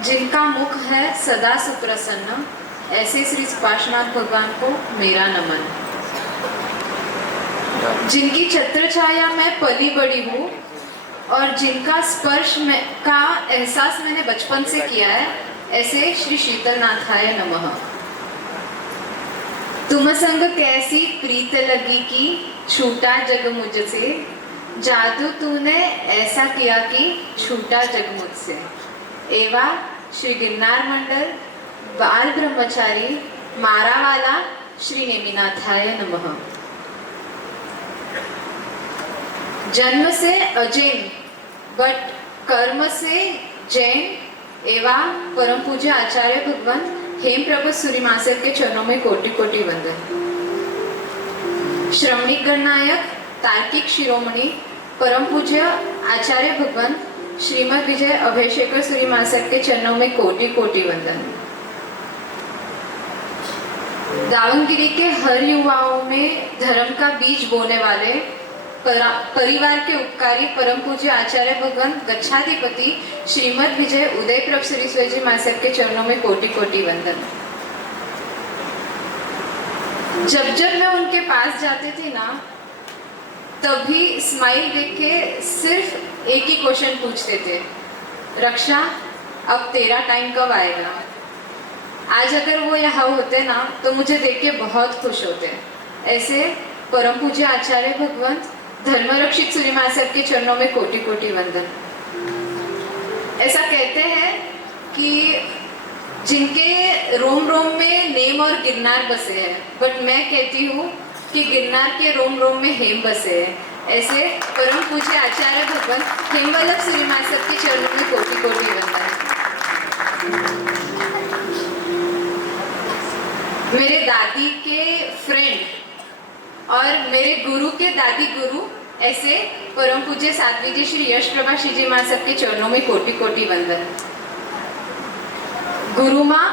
जिनका मुख है सदा सुप्रसन्न, ऐसे श्री पार्श्वनाथ भगवान को मेरा नमन। जिनकी छत्र छाया में पली बड़ी हूँ और जिनका स्पर्श में का एहसास मैंने बचपन से किया है, ऐसे श्री शीतलनाथाय नमः। तुम संग कैसी प्रीत लगी कि छूटा जग मुझसे, जादू तूने ऐसा किया कि छूटा जग मुझसे। एवा श्री गिरनार मंडल बाल ब्रह्मचारी मारावाला श्री नेमिनाथाय नमः। जन्म से अजैन बट कर्म से जैन एवा परम पूज्य आचार्य भगवान हेमप्रभ सूर्यमासर के चरणों में कोटि कोटि वंदन। श्रमणिक गणनायक तार्किक शिरोमणि परम पूज्य आचार्य भगवान श्रीमद विजय अभयशेखर सूर्यमासर के चरणों में कोटि कोटि वंदन। दावणगिरी के हर युवाओं में धर्म का बीज बोने वाले परिवार के उपकारी परम पूज्य आचार्य भगवान गच्छाधिपति श्रीमद विजय उदय प्रभ श्री मासर के चरणों में कोटि कोटि वंदन। जब जब मैं उनके पास जाती थी ना, तभी स्माइल देख के सिर्फ एक ही क्वेश्चन पूछते थे, रक्षा अब तेरा टाइम कब आएगा। आज अगर वो यहाँ होते ना तो मुझे देख के बहुत खुश होते। ऐसे परम पूज्य आचार्य भगवान धर्मरक्षित सूर्यमासर के चरणों में कोटि कोटि वंदन। ऐसा कहते हैं कि जिनके रोम रोम में नेम और गिरनार बसे हैं, बट मैं कहती हूँ कि गिरनार के रोम रोम में हेम बसे हैं। ऐसे परम पूज्य आचार्य भगवान हेमवल्लभ सूर्यमासर के चरणों में कोटि कोटि वंदन। मेरे दादी के फ्रेंड और मेरे गुरु के दादी गुरु ऐसे परम पूज्य साध्वी जी श्री यश प्रभा श्री माँ सबके चरणों में कोटि कोटि वंदन। गुरु माँ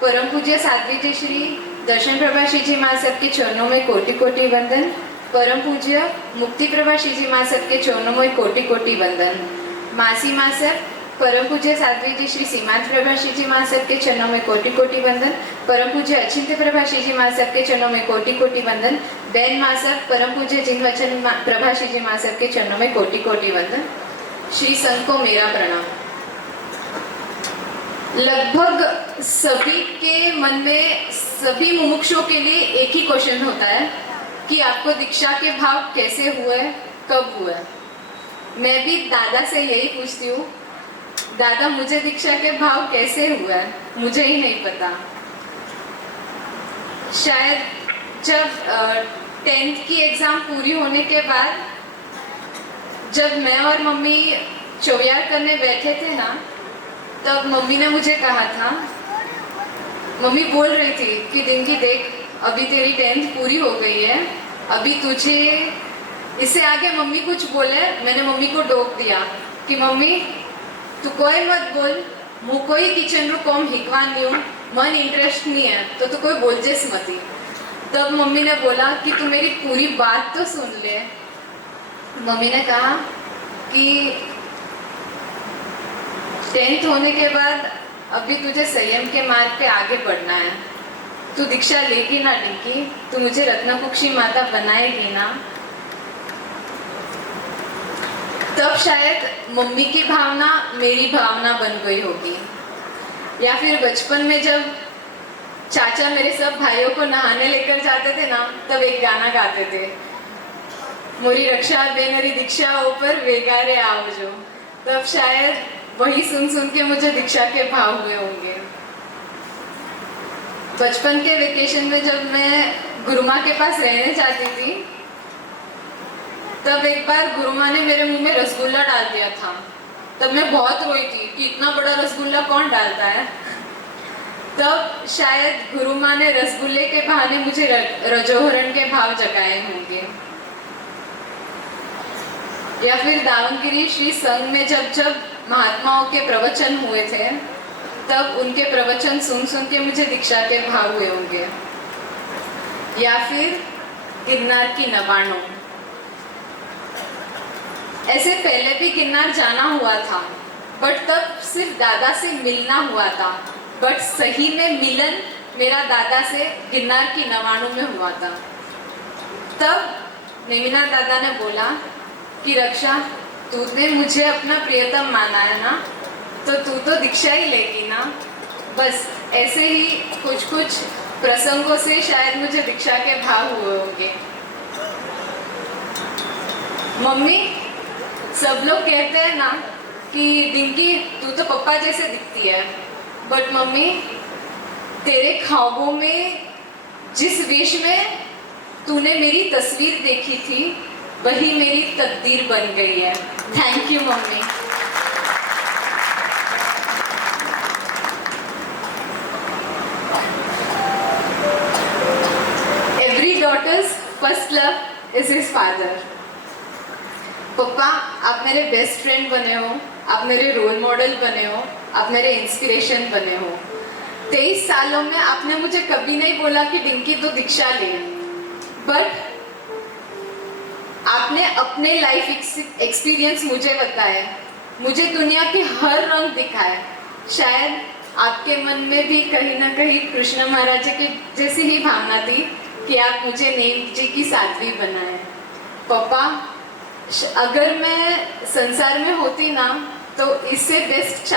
परम पूज्य साध्वी जी श्री दर्शन प्रभा श्री माँ सबके चरणों में कोटि कोटि वंदन। परम पूज्य मुक्ति प्रभा श्री माँ सबके चरणों में कोटि कोटि वंदन। मासी माँ सब परम पूज्य साध्वी जी श्री सीमांत प्रभा श्री माँ सबके चरणों में कोटि कोटि वंदन। परम पूज्य अचिंत्य प्रभा श्री माँ सबके चरणों में कोटि कोटि वंदन। बैन माँ सब परम पूज्य जिन वचन प्रभा श्री माँ सबके चरणों में कोटि कोटि वंदन। श्री संघ को मेरा प्रणाम। लगभग सभी के मन में सभी मुमुक्षुओं के लिए एक ही क्वेश्चन होता है कि आपको दीक्षा के भाव कैसे हुए, कब हुए। मैं भी दादा से यही पूछती हूँ, दादा मुझे दीक्षा के भाव कैसे हुआ, मुझे ही नहीं पता। शायद जब 10th की एग्जाम पूरी होने के बाद जब मैं और मम्मी चौयार करने बैठे थे ना, तब मम्मी ने मुझे कहा था, मम्मी बोल रही थी कि दिन की देख अभी तेरी 10th पूरी हो गई है, अभी तुझे इससे आगे मम्मी कुछ बोले। मैंने मम्मी को टोक दिया कि मम्मी तू कोई मत बोल, मु कोई किचन रू कम हिकवानी हूँ, मन इंटरेस्ट नहीं है तो तू कोई बोल जेस मती। तब मम्मी ने बोला कि तू मेरी पूरी बात तो सुन ले। मम्मी ने कहा कि 10th होने के बाद अभी तुझे संयम के मार्ग पे आगे बढ़ना है। तू दीक्षा लेगी ना डिंकी, तू मुझे रत्नकुक्षी माता बनाएगी ना। तब शायद मम्मी की भावना मेरी भावना बन गई होगी। या फिर बचपन में जब चाचा मेरे सब भाइयों को नहाने लेकर जाते थे ना, तब एक गाना गाते थे, मोरी रक्षा बेनरी दीक्षा ऊपर वेगारे आओ जो। तब शायद वही सुन सुन के मुझे दीक्षा के भाव हुए होंगे। बचपन के वेकेशन में जब मैं गुरु माँ के पास रहने जाती थी, तब एक बार गुरु माँ ने मेरे मुंह में रसगुल्ला डाल दिया था। तब मैं बहुत रोई थी कि इतना बड़ा रसगुल्ला कौन डालता है। तब शायद गुरु माँ ने रसगुल्ले के बहाने मुझे रजोहरण के भाव जगाए होंगे। या फिर दावणगिरी श्री संघ में जब जब महात्माओं के प्रवचन हुए थे, तब उनके प्रवचन सुन सुन के मुझे दीक्षा के भाव हुए होंगे। या फिर गिरनार की नवाणों, ऐसे पहले भी गिरनार जाना हुआ था, बट तब सिर्फ दादा से मिलना हुआ था, बट सही में मिलन मेरा दादा से गिरनार की नवाणु में हुआ था। तब नेमिनाथ दादा ने बोला कि रक्षा, तूने मुझे अपना प्रियतम माना है ना, तो तू तो दीक्षा ही लेगी ना। बस ऐसे ही कुछ कुछ प्रसंगों से शायद मुझे दीक्षा के भाव हुए होंगे। मम्मी, सब लोग कहते हैं ना कि डिंकी तू तो पप्पा जैसे दिखती है, बट मम्मी तेरे ख्वाबों में जिस वेश में तूने मेरी तस्वीर देखी थी वही मेरी तकदीर बन गई है। Thank you mummy. Every daughter's first love is his father. Papa, आप मेरे बेस्ट फ्रेंड बने हो, आप मेरे रोल मॉडल बने हो, आप मेरे इंस्पिरेशन बने हो। 23 सालों में आपने मुझे कभी नहीं बोला कि डिंकी तो दीक्षा ले, बट आपने अपने लाइफ एक्सपीरियंस मुझे बताए, मुझे दुनिया के हर रंग दिखाए। शायद आपके मन में भी कहीं ना कहीं कृष्ण महाराज जी की जैसी ही भावना थी कि आप मुझे नेम जी की साध्वी बनाए। पापा, अगर मैं संसार में होती ना तो इससे बेस्ट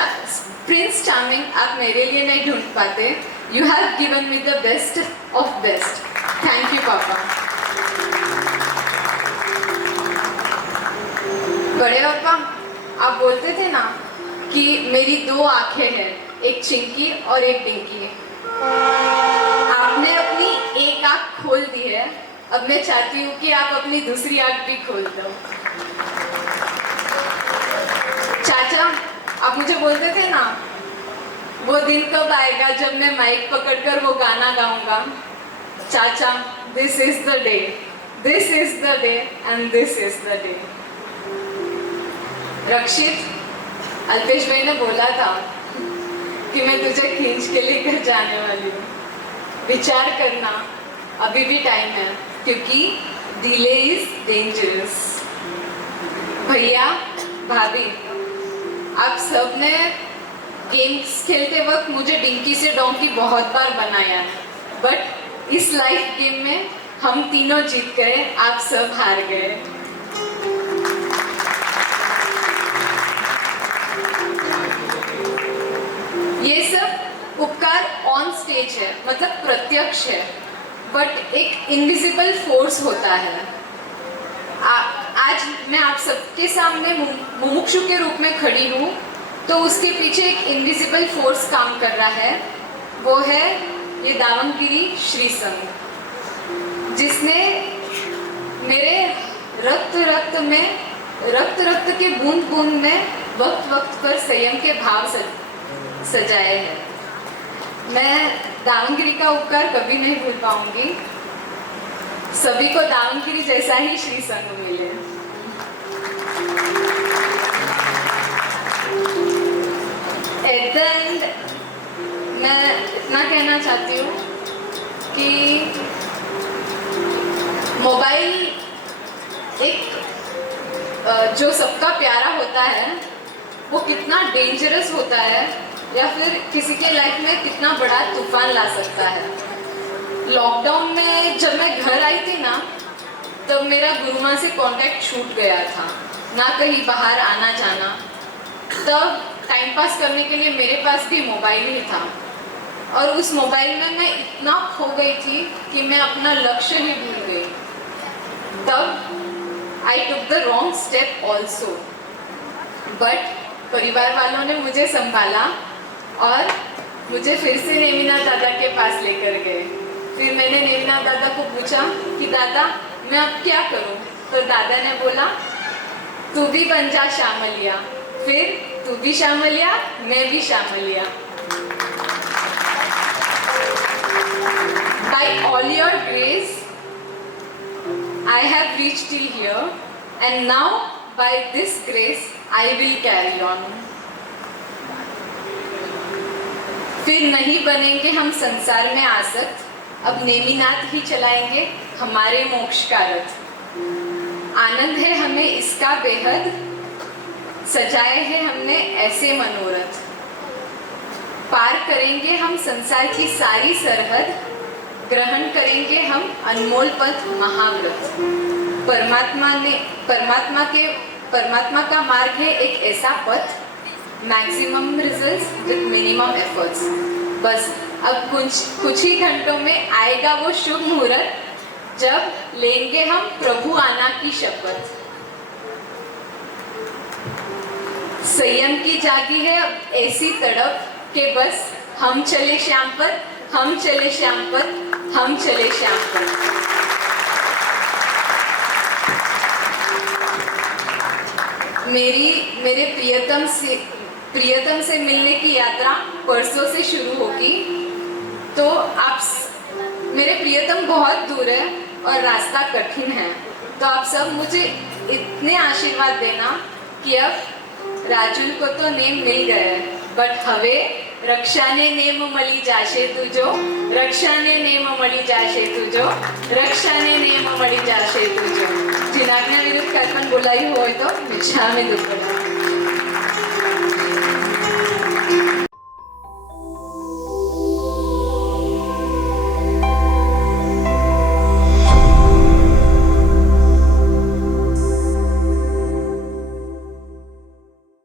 प्रिंस चार्मिंग आप मेरे लिए नहीं ढूंढ पाते। You have given me the best of best. Thank you पापा। बड़े पापा, आप बोलते थे ना कि मेरी 2 आंखें हैं, एक चिंकी और एक डिंकी। आपने अपनी एक आंख खोल दी है, अब मैं चाहती हूँ कि आप अपनी दूसरी आंख भी खोल दो। चाचा, आप मुझे बोलते थे ना वो दिन कब आएगा जब मैं माइक पकड़कर वो गाना गाऊंगा। चाचा, this is the day, this is the day and this is the day. Rakshit, Alpesh भाई ने बोला था कि मैं तुझे खींच के लेकर जाने वाली हूँ। विचार करना, अभी भी टाइम है, क्योंकि डिले इज डेंजरस। भैया, भाभी, आप सब ने गेम्स खेलते वक्त मुझे डिंकी से डोंकी बहुत बार बनाया, बट इस लाइफ गेम में हम तीनों जीत गए, आप सब हार गए। ये सब उपकार ऑन स्टेज है, मतलब प्रत्यक्ष है, बट एक इनविजिबल फोर्स होता है। आज मैं आप सबके सामने मुमुक्षु के रूप में खड़ी हूँ, तो उसके पीछे एक इनविजिबल फोर्स काम कर रहा है। वो है ये दावणगिरी श्री संघ, जिसने मेरे रक्त रक्त के बूंद बूंद में वक्त वक्त पर संयम के भाव सजाए हैं। मैं दावणगिरी का उपकार कभी नहीं भूल पाऊंगी। सभी को दावणगिरी जैसा ही श्री संघ मिले। एट द एंड मैं इतना कहना चाहती हूँ कि मोबाइल एक जो सबका प्यारा होता है वो कितना डेंजरस होता है, या फिर किसी के लाइफ में कितना बड़ा तूफान ला सकता है। लॉकडाउन में जब मैं घर आई थी ना, तब मेरा गुरुमा से कांटेक्ट छूट गया था, ना कहीं बाहर आना जाना। तब टाइम पास करने के लिए मेरे पास भी मोबाइल ही था, और उस मोबाइल में मैं इतना खो गई थी कि मैं अपना लक्ष्य ही भूल गई। तब I took the wrong step also, but परिवार वालों ने मुझे संभाला और मुझे फिर से नेमिनाथ दादा के पास लेकर गए। फिर मैंने नेमिनाथ दादा को पूछा कि दादा मैं अब क्या करूं? तो दादा ने बोला तू भी बन जा शामलिया। फिर तू भी शामलिया, मैं भी शामलिया। By all your grace, I have reached till here, and now by this grace I will carry on. फिर नहीं बनेंगे हम संसार में आसक्त, अब नेमिनाथ ही चलाएंगे हमारे मोक्ष का रथ। आनंद है हमें इसका बेहद, सजाए हैं हमने ऐसे मनोरथ, पार करेंगे हम संसार की सारी सरहद, ग्रहण करेंगे हम अनमोल पथ महाव्रत। परमात्मा का मार्ग है एक ऐसा पथ, maximum results with minimum efforts. बस अब कुछ ही घंटों में आएगा वो शुभ मुहूर्त जब लेंगे हम प्रभु आना की शपथ। संयम की जागी है अब ऐसी तड़प के बस हम चले श्याम पर, हम चले श्याम पर, हम चले श्याम पर। मेरे प्रियतम से मिलने की यात्रा परसों से शुरू होगी। तो मेरे प्रियतम बहुत दूर है और रास्ता कठिन है, तो आप सब मुझे इतने आशीर्वाद देना कि अब राजुल को तो नेम मिल गए, बट हवे रक्षाने नेम मળી जाशे तुझो, रक्षाने नेम मળી जाशे तुझो, रक्षाने नेम मળી जाशे तुझो। जिनाज्ञा विरुद्ध કંઈ પણ બોલાયું હોય તો મિચ્છામિ દુક્કડમ।